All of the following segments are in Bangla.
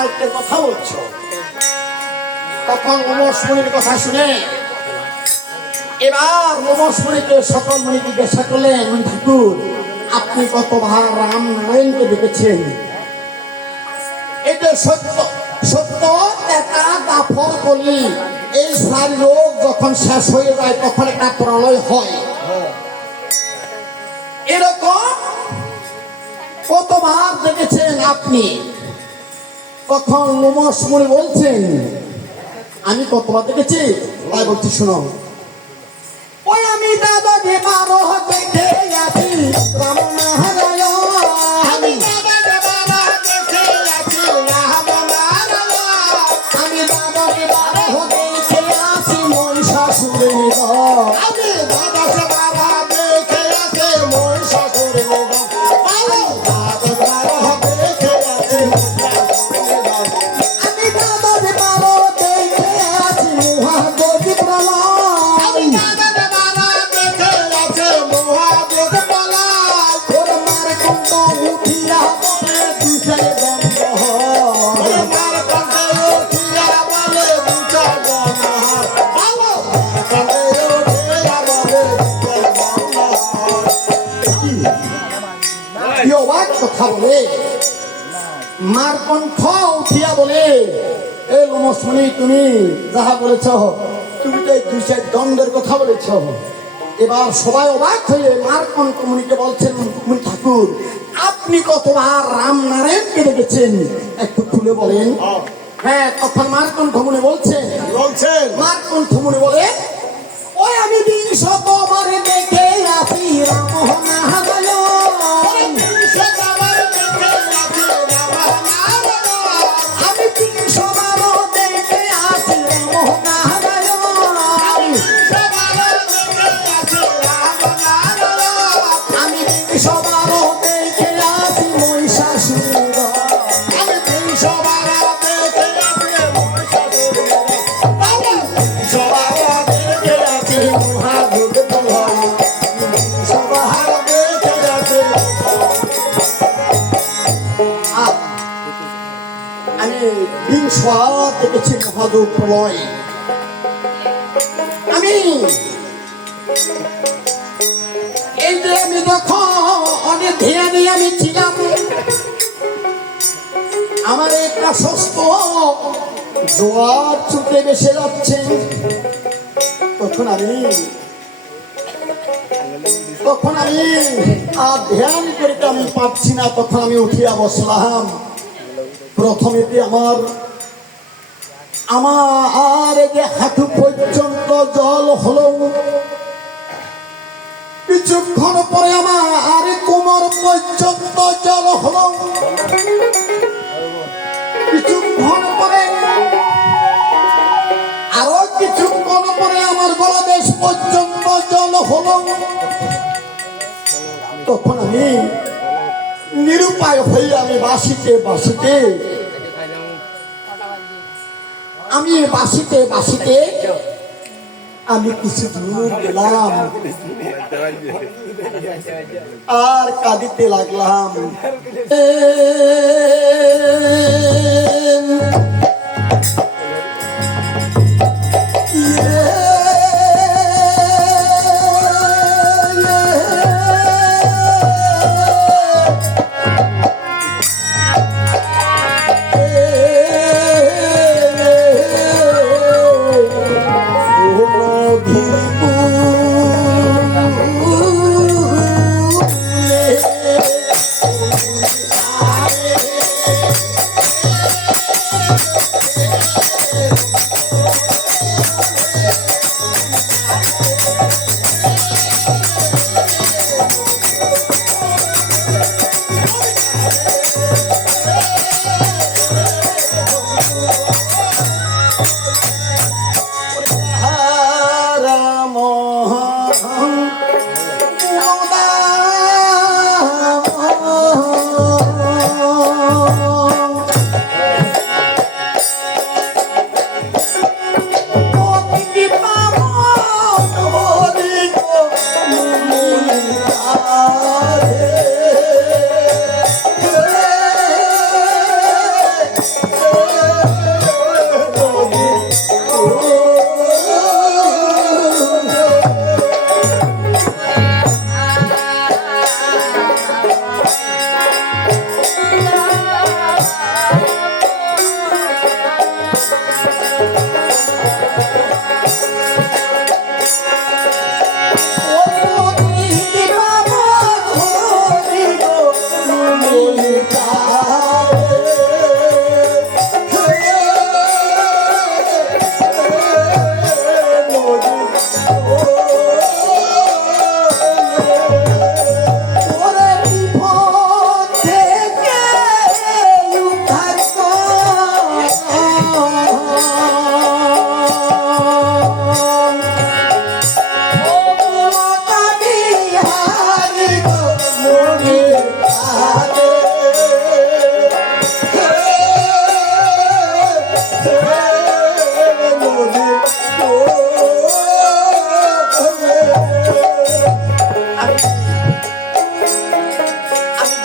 কালকের কথা বলছো। তখন কথা শুনে এবার সকল মণি জিজ্ঞাসা করলেন ঠাকুর, আপনি রাম নারায়ণকে দেখেছেন? এটা সত্য। সত্য একটা দাফর, বলি, এই সারি রোগ যখন শেষ হয়ে যায়, তখন একটা প্রলয় হয়। এরকম কতবার দেখেছেন আপনি? তখন লোমসমুনি বলছেন? আমি কতবার দেখেছি? তাই বলছি, শোনো। ওই আমি দাদা যে বারো দেখে রাম নারায়ণ মার কণ্ঠ উঠিয়া বলে এ লমসমণি তুমি যাহা বলেছ তুমি তো এই দুই চার দণ্ডের কথা বলেছ। এবার সবাই অবাক হয়ে মার কণ্ঠ মুনিকে বলছেন মুনি ঠাকুর আপনি কতবার রাম নারায়ণকে দেখেছেন? একটু খুলে বলেন। হ্যাঁ। তখন মার কণ্ঠ মুনি বলছেন বলছেন। মার কণ্ঠ মুনি বলে ওই আমি বিংশতবার দেখে আছি রাম নারায়ণ মহাদেব প্রলয় আমি এই যে আমি যখন ধ্যানে আমি ছিলাম। আমার একটা সুস্থ জোয়ার ছুটে বেসে যাচ্ছে। তখন আমি তখন আমি আর ধ্যান করতে আমি পারছি না। তখন আমি উঠিয়া বসলাম। প্রথমেতে আমার আমার যে হাঁটু পর্যন্ত জল হলো। কিছুক্ষণ পরে আমার কোমর পর্যন্ত জল হলো। কিছুক্ষণ পরে, আরও কিছুক্ষণ পরে আমার গলদেশ পর্যন্ত জল হলো। তখন আমি নিরুপায় হয়ে আমি বাসিতে বাসিতে আমি বাসিতে বাসিতে আমি কিছু দূর গেলাম। আর কাঁদিতে লাগলাম। এ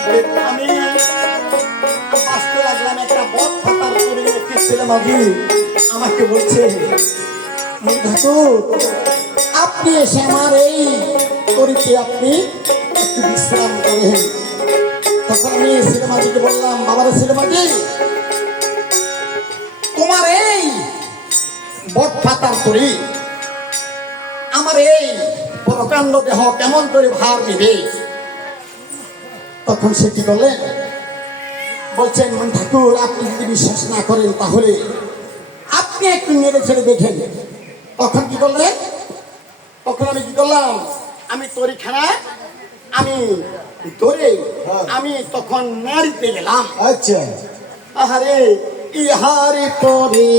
আমি বাঁচতে লাগলাম একটা আমাকে বলছে আপনি এসে আমার এই তরিতে আপনি একটু বিশ্রাম করেন তখন আমি সিনেমাটিকে বললাম বাবার সিনেমাটি তোমার এই বট পাতার তরি আমার এই প্রকাণ্ড দেহ কেমন করে ভার নিবে? তখন সে কি করলেন বলছেন মন ঠাকুর আপনি যদি বিশ্বাস না করেন তাহলে আপনি একটু নেড়ে ছেড়ে দেখেন। তখন কি করলেন তখন আমি কি করলাম? আমি তরিখানা আমি ধরে আমি তখন নাড়িতে গেলাম। আচ্ছা। আহারে ইহারে পরে